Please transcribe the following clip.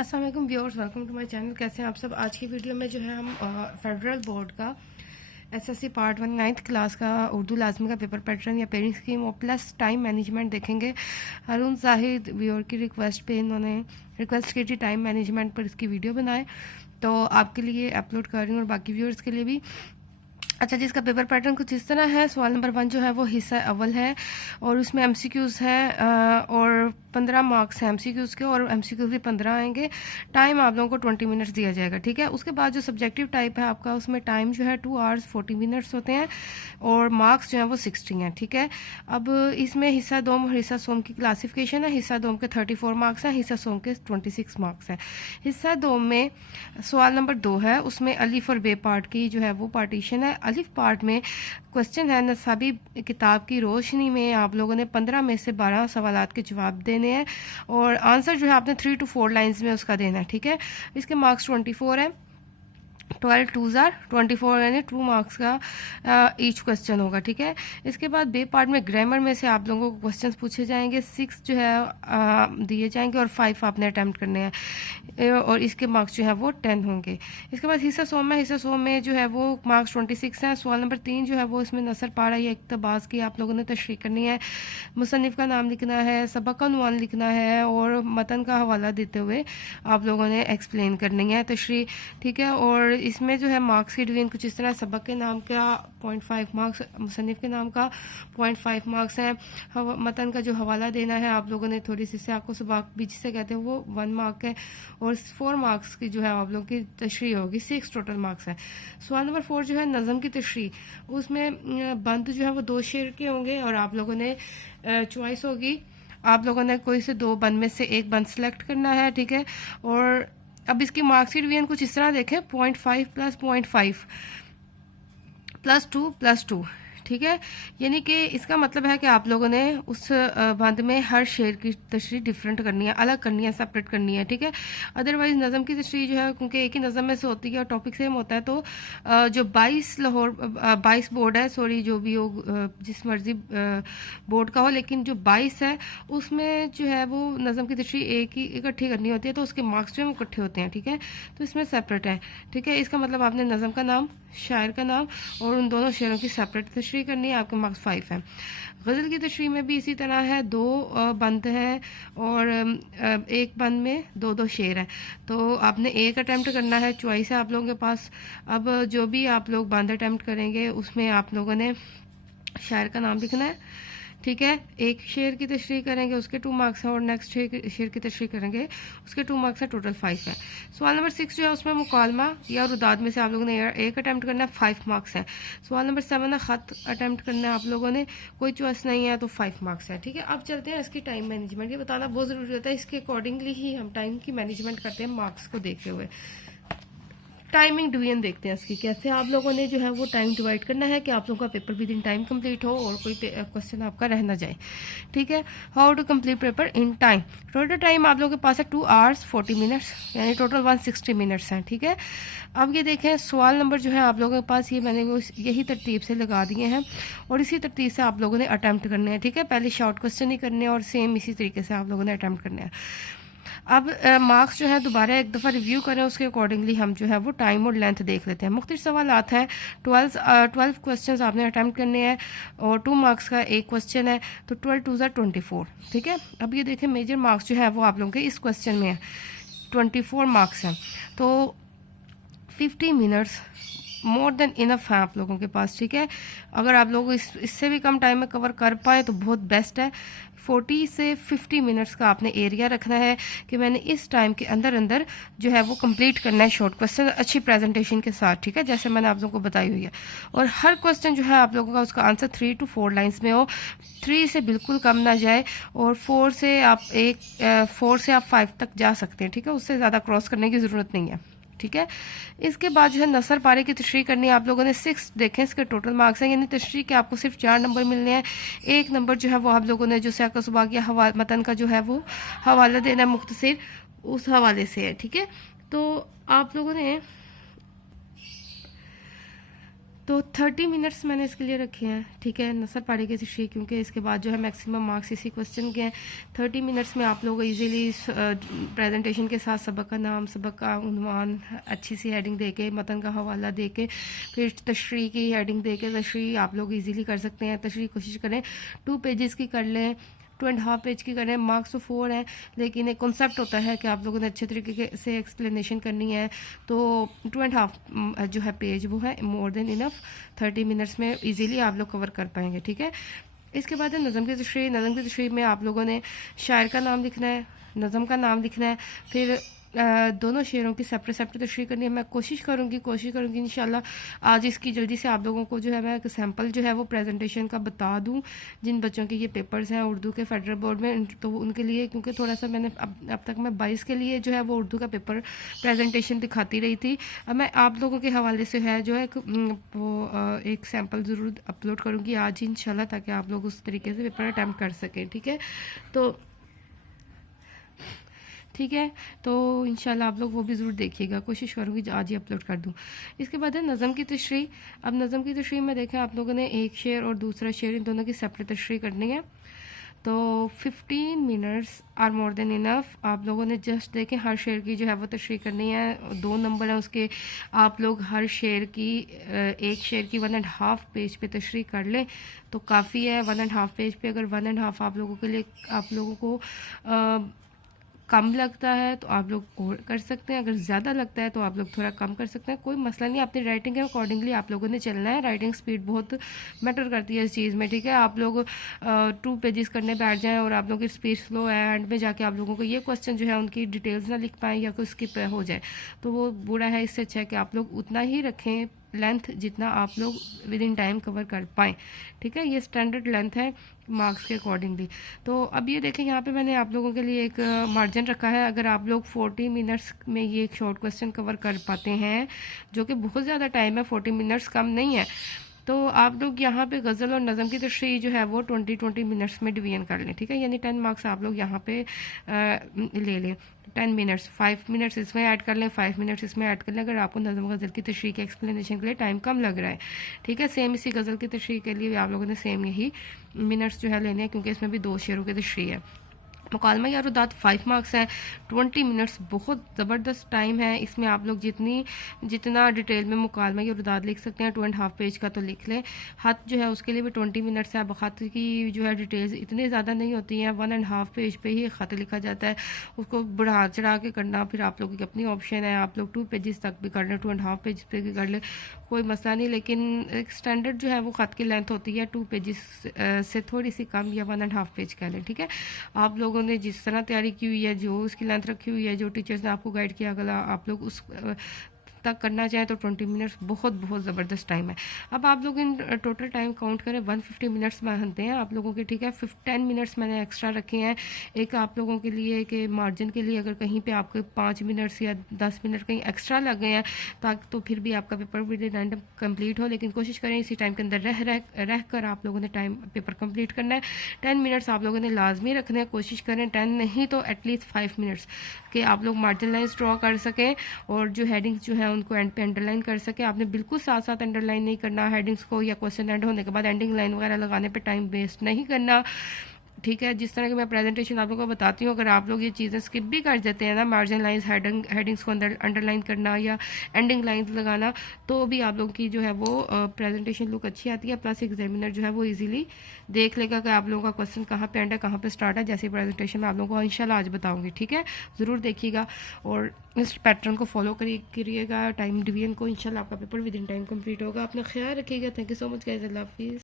अस्सलाम वालेकुम viewers, welcome to my channel. कैसे हैं आप सब। आज की वीडियो में जो है हम फेडरल बोर्ड का एसएससी पार्ट 1 9th क्लास का उर्दू लाजमी का पेपर पैटर्न या पेयरिंग स्कीम और प्लस टाइम मैनेजमेंट देखेंगे। हारून जाहिद व्यूअर की रिक्वेस्ट पे इन्होंने रिक्वेस्ट की थी टाइम मैनेजमेंट पर इसकी वीडियो बनाए, तो आपके लिए अपलोड कर रही हूँ और बाकी व्यूअर्स के लिए भी। अच्छा जी, इसका पेपर पैटर्न कुछ इस तरह है। सवाल नंबर 1 जो है वो हिस्सा अव्वल है और उसमें एमसीक्यूज है और 15 मार्क्स हैं एमसीक्यूज के, और एमसीक्यूज भी 15 आएंगे। टाइम आप लोगों को 20 मिनट्स दिया जाएगा, ठीक है। उसके बाद जो सब्जेक्टिव टाइप है आपका, उसमें टाइम जो है 2 आवर्स 40 मिनट्स होते हैं और मार्क्स जो है वो 60 हैं, ठीक है। अब इसमें हिस्सा दोम और हिस्सा सोम की क्लासिफिकेशन है। हिस्सा दोम के 34 मार्क्स हैं, हिस्सा सोम के 26 मार्क्स हैं। हिस्सा दोम में सवाल नंबर 2 है, उसमें अलिफ और बे पार्ट की जो है वो पार्टीशन है। अलिफ पार्ट में क्वेश्चन है, नसाबी किताब की रोशनी में आप लोगों ने 15 में से 12 सवालात के जवाब देने हैं और आंसर जो है आपने 3 to 4 लाइंस में उसका देना है, ठीक है। इसके मार्क्स 24 है। 12 2s are 24 यानी 2 मार्क्स का ईच क्वेश्चन होगा, ठीक है। इसके बाद बे पार्ट में ग्रामर में से आप लोगों को क्वेश्चंस पूछे जाएंगे। 6 जो है दिए जाएंगे और 5 आपने अटैम्प्ट करने हैं और इसके मार्क्स जो है वो 10 होंगे। इसके बाद हिस्सा सोम है। हिस्सा सोम में जो है वो मार्क्स 26 हैं। सवाल नंबर 3 जो है वो इसमें नसर पारा या इक्तबास की आप लोगों ने तशरीह करनी है। मुसन्निफ का नाम लिखना है, सबक का उन्वान लिखना है और मतन का हवाला देते हुए आप लोगों ने एक्सप्लेन करनी है तशरीह, ठीक है। और इसमें जो है मार्क्स की डिवीजन कुछ इस तरह, सबक के नाम का 0.5 मार्क्स, मुसन्निफ के नाम का 0.5 मार्क्स हैं। मतन का जो हवाला देना है आप लोगों ने थोड़ी सी से आपको सबाक भी जिसे कहते हैं वो 1 मार्क है और 4 मार्क्स की जो है आप लोगों की तशरीह होगी। 6 टोटल मार्क्स है। सवाल नंबर 4 जो है नज़म की तशरीह, उसमें बंद जो है वो 2 शेर के होंगे और आप लोगों ने चॉइस होगी, आप लोगों ने कोई से 2 बंद में से एक बंद सेलेक्ट करना है, ठीक है। और अब इसकी मार्क्स डिवीजन कुछ इस तरह देखें, 0.5 प्लस 0.5 प्लस 2 प्लस 2, ठीक है। यानी कि इसका मतलब है कि आप लोगों ने उस बंद में हर शेर की तशरीह डिफरेंट करनी है, अलग करनी है, सेपरेट करनी है, ठीक है। अदरवाइज नज़म की तशरीह जो है क्योंकि एक ही नज़म में से होती है और टॉपिक सेम होता है, तो जो 22 बोर्ड है, सॉरी जो भी हो जिस मर्जी बोर्ड का हो, लेकिन जो 22 है उसमें जो है वो नज़म की तशरीह एक ही इकट्ठी करनी होती है, तो उसके मार्क्स जो है वो इकट्ठे होते हैं, ठीक है। तो इसमें सेपरेट है, ठीक है। इसका मतलब आपने नज़म का नाम, शायर का नाम और उन दोनों शेरों की सेपरेट तशरीह करनी है। आपके मार्क्स 5 हैं। गज़ल की तशरीह में भी इसी तरह है, 2 बंद हैं और एक बंद में 2 शेर हैं, तो आपने एक अटैम्प्ट करना है, चॉइस है आप लोगों के पास। अब जो भी आप लोग बंद अटैम्प्ट करेंगे उसमें आप लोगों ने शायर का नाम लिखना है, ठीक है। एक शेर की तशरीह करेंगे उसके 2 मार्क्स हैं और नेक्स्ट शेर की तशरीह करेंगे उसके 2 मार्क्स हैं, टोटल 5 है। सवाल नंबर 6 जो है उसमें मुकालमा या रुदाद में से आप लोगों ने एक अटैम्प्ट करना है, 5 मार्क्स है। सवाल नंबर 7 है, ख़त अटैम्प्ट करना है आप लोगों ने, कोई चॉइस नहीं है तो 5 मार्क्स है, ठीक है। अब चलते हैं इसकी टाइम मैनेजमेंट। ये बताना बहुत ज़रूरी होता है, इसके अकॉर्डिंगली ही हम टाइम की मैनेजमेंट करते हैं मार्क्स को देखते हुए। टाइमिंग डिवीजन देखते हैं इसकी, कैसे आप लोगों ने जो है वो टाइम डिवाइड करना है कि आप लोगों का पेपर भी दिन टाइम कंप्लीट हो और कोई क्वेश्चन आपका रह ना जाए, ठीक है। How to complete paper in time. Total time आप लोगों के पास है 2 आवर्स 40 मिनट्स यानी टोटल 160 मिनट्स हैं, ठीक है। अब ये देखें सवाल नंबर जो है आप लोगों के पास, ये मैंने वो यही तरतीब से लगा दिए हैं और इसी तरतीब से आप लोगों ने अटैम्प्ट करने हैं, ठीक है। पहले शॉर्ट क्वेश्चन ही करने हैं और सेम इसी तरीके से आप लोगों ने अटैम्प्ट करने हैं। अब मार्क्स जो है दोबारा एक दफ़ा रिव्यू करें, उसके अकॉर्डिंगली हम जो है वो टाइम और लेंथ देख लेते हैं। मुख्तलिफ सवालात हैं, 12 क्वेश्चन आपने अटैम्प्ट करने हैं और 2 मार्क्स का एक क्वेश्चन है, तो 12 2s are 24, ठीक है। अब ये देखें मेजर मार्क्स जो है वो आप लोगों के इस क्वेश्चन में है, 24 मार्क्स हैं, तो 50 मिनट्स मोर देन इनफ है आप लोगों के पास, ठीक है। अगर आप लोग इससे भी कम टाइम में कवर कर पाए तो बहुत बेस्ट है। 40 से 50 मिनट्स का आपने एरिया रखना है कि मैंने इस टाइम के अंदर अंदर जो है वो कंप्लीट करना है शॉर्ट क्वेश्चन अच्छी प्रेजेंटेशन के साथ, ठीक है, जैसे मैंने आप लोगों को बताई हुई है। और हर क्वेश्चन जो है आप लोगों का उसका आंसर 3 to 4 लाइन्स में हो, 3 से बिल्कुल कम ना जाए और 4 से आप 5 तक जा सकते हैं, ठीक है। उससे ज़्यादा क्रॉस करने की ज़रूरत नहीं है, ठीक है। इसके बाद जो है नसर पारे की तशरीह करनी है आप लोगों ने। 6 देखें इसके टोटल मार्क्स हैं, यानी तशरीह के आपको सिर्फ 4 नंबर मिलने हैं। 1 नंबर जो है वो आप लोगों ने जो सैका सुबाक या मतन का जो है वो हवाला देना है मुख्तसर, उस हवाले से है, ठीक है। तो आप लोगों ने तो 30 मिनट्स मैंने इसके लिए रखे हैं, ठीक है, नसर पाड़ी की हिस्ट्री, क्योंकि इसके बाद जो है मैक्सिमम मार्क्स इसी क्वेश्चन के हैं। 30 मिनट्स में आप लोग इजीली प्रेजेंटेशन के साथ सबक का नाम, सबक का उन्वान, अच्छी सी हेडिंग देके, मतन का हवाला देके, फिर तशरीह की हेडिंग देके तशरीह आप लोग इजीली कर सकते हैं। तशरीह कोशिश करें 2 पेजेस की कर लें, 2.5 पेज की करें। मार्क्स तो 4 हैं, लेकिन एक कॉन्सेप्ट होता है कि आप लोगों ने अच्छे तरीके से एक्सप्लेनेशन करनी है, तो 2.5 जो है पेज वो है मोर देन इनफ। 30 मिनट्स में इजीली आप लोग कवर कर पाएंगे, ठीक है। इसके बाद है नज़म की तशरीह। नज़म की तशरीह में आप लोगों ने शायर का नाम लिखना है, नज़म का नाम लिखना है, फिर दोनों शेरों की सेपरेट तशरीह करनी है। मैं कोशिश करूँगी इंशाल्लाह आज इसकी जल्दी से आप लोगों को जो है मैं एक सैम्पल जो है वो प्रेजेंटेशन का बता दूं, जिन बच्चों के ये पेपर्स हैं उर्दू के फेडरल बोर्ड में, तो उनके लिए, क्योंकि थोड़ा सा मैंने अब तक मैं 22 के लिए जो है वो उर्दू का पेपर प्रेजेंटेशन दिखाती रही थी। अब मैं आप लोगों के हवाले से है जो है एक सैम्पल ज़रूर अपलोड करूँगी आज इंशाल्लाह, ताकि आप लोग उस तरीके से पेपर अटैम्प्ट कर सकें, ठीक है। ठीक है, तो इंशाल्लाह आप लोग वो भी ज़रूर देखिएगा, कोशिश करूँगी आज ही अपलोड कर दूँ। इसके बाद है नज़म की तशरीह। अब नज़म की तशरीह में देखें आप लोगों ने एक शेर और दूसरा शेर, इन दोनों की सेपरेट तशरीह करनी है। तो 15 minutes are more than enough. आप लोगों ने जस्ट देखें हर शेर की जो है वो तशरीह करनी है। 2 नंबर है उसके, आप लोग हर शेर की एक शेर की 1.5 पेज पे तशरीह कर लें तो काफ़ी है। 1.5 पेज पे अगर 1.5 आप लोगों के लिए, आप लोगों को कम लगता है तो आप लोग और कर सकते हैं, अगर ज़्यादा लगता है तो आप लोग थोड़ा कम कर सकते हैं, कोई मसला नहीं। अपनी राइटिंग के अकॉर्डिंगली आप लोगों ने चलना है। राइटिंग स्पीड बहुत मैटर करती है इस चीज़ में, ठीक है। आप लोग 2 पेजेस करने बैठ जाएं और आप लोगों की स्पीड स्लो है, एंड में जाके आप लोगों को ये क्वेश्चन जो है उनकी डिटेल्स ना लिख पाएँ या कोई स्किप हो जाए तो वो बुरा है। इससे अच्छा है कि आप लोग उतना ही रखें लेंथ जितना आप लोग विद इन टाइम कवर कर पाएँ, ठीक है। ये स्टैंडर्ड लेंथ है मार्क्स के अकॉर्डिंगली। तो अब ये देखें यहाँ पे मैंने आप लोगों के लिए एक मार्जिन रखा है। अगर आप लोग 40 मिनट्स में ये एक शॉर्ट क्वेश्चन कवर कर पाते हैं, जो कि बहुत ज़्यादा टाइम है, 40 मिनट्स कम नहीं है, तो आप लोग यहाँ पे गज़ल और नज़म की तशरीह जो है वो 20 मिनट्स में डिवीजन कर लें, ठीक है। यानी 10 मार्क्स आप लोग यहाँ पे ले लें। 10 मिनट्स, 5 मिनट्स इसमें ऐड कर लें, 5 मिनट्स इसमें ऐड कर लें, अगर आपको नज़म गज़ल की तशरीह के एक्सप्लेनेशन के लिए टाइम कम लग रहा है, ठीक है। सेम इसी गज़ल की तशरीह के लिए आप लोगों ने सेम यही मिनट्स जो है लेने हैं, क्योंकि इसमें भी 2 शेरों की तशरीह है। मुकालमा या रुदात 5 मार्क्स हैं। 20 मिनट्स बहुत ज़बरदस्त टाइम है। इसमें आप लोग जितना डिटेल में मुकालमा या रुदात लिख सकते हैं, 2.5 पेज का तो लिख लें। ख़त जो है उसके लिए भी 20 मिनट्स है। अब ख़त की जो है डिटेल्स इतनी ज़्यादा नहीं होती हैं, 1.5 पेज पे ही ख़त लिखा जाता है, उसको बढ़ा चढ़ा के करना फिर आप लोगों की अपनी ऑप्शन है। आप लोग 2 पेजेस तक भी कर लें, 2.5 पेज पे भी कर लें, कोई मसला नहीं। लेकिन एक स्टैंडर्ड जो है वो ख़त की लेंथ होती है 2 पेजेस से थोड़ी सी कम, या 1.5 पेज कह लें, ठीक है। आप लोगों ने जिस तरह तैयारी की हुई है, जो उसकी लेंथ रखी हुई है, जो टीचर्स ने आपको गाइड किया, अगर आप लोग उस तक करना चाहें तो 20 मिनट्स बहुत ज़बरदस्त टाइम है। अब आप लोग इन टोटल टाइम काउंट करें, 150 मिनट्स बनते हैं आप लोगों के, ठीक है। 10 मिनट्स मैंने एक्स्ट्रा रखे हैं एक आप लोगों के लिए कि मार्जिन के लिए, अगर कहीं पे आपके 5 मिनट्स या 10 मिनट कहीं एक्स्ट्रा लग गए हैं ताकि तो फिर भी आपका पेपर विद रैंडम कंप्लीट हो। लेकिन कोशिश करें इसी टाइम के अंदर रह कर आप लोगों ने टाइम पेपर कंप्लीट करना है। 10 मिनट्स आप लोगों ने लाजमी रखने हैं, कोशिश करें 10 नहीं तो एटलीस्ट 5 मिनट्स के आप लोग मार्जिन लाइन्स ड्रॉ कर सकें, और जो हेडिंग्स जो है उनको एंड पे अंडरलाइन कर सके। आपने बिल्कुल साथ साथ अंडरलाइन नहीं करना हेडिंग्स को, या क्वेश्चन एंड होने के बाद एंडिंग लाइन वगैरह लगाने पे टाइम वेस्ट नहीं करना, ठीक है। जिस तरह की मैं प्रेजेंटेशन आप लोगों को बताती हूँ, अगर आप लोग ये चीज़ें स्किप भी कर देते हैं ना, मार्जिन लाइंस, हेडिंग्स को अंडरलाइन करना या एंडिंग लाइंस लगाना, तो भी आप लोगों की जो है वो प्रेजेंटेशन लुक अच्छी आती है। प्लस एग्जामिनर जो है वो इजीली देख लेगा कि आप लोगों का क्वेश्चन कहाँ पे एंड है, कहाँ पे स्टार्ट है। जैसे प्रेजेंटेशन में आप लोगों को इंशाल्लाह आज बताऊँगी, ठीक है। ज़रूर देखिएगा और इस पैटर्न को फॉलो करिएगा, टाइम डिवीजन को। इंशाल्लाह आपका paper within time complete होगा। अपना ख्याल रखिएगा। Thank you so much guys, अल्लाह हाफिज़।